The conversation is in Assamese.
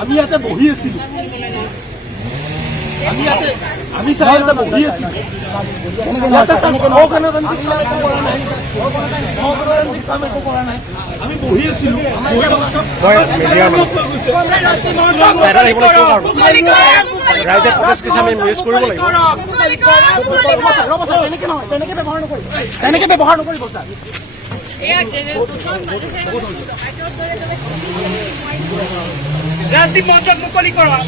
আমি ইয়াতে বহি আছিলো আমি চাই ইয়াতে বহি আছিলো আমি বহি আছিলো ৰাইজে প্ৰটেষ্ট কৰিছে আমি মিছ কৰিব লাগিব তেনেকে ব্যৱহাৰ নকৰিব ছাৰ ৰাজদ্বীপ মঞ্চক মুকলি কৰক।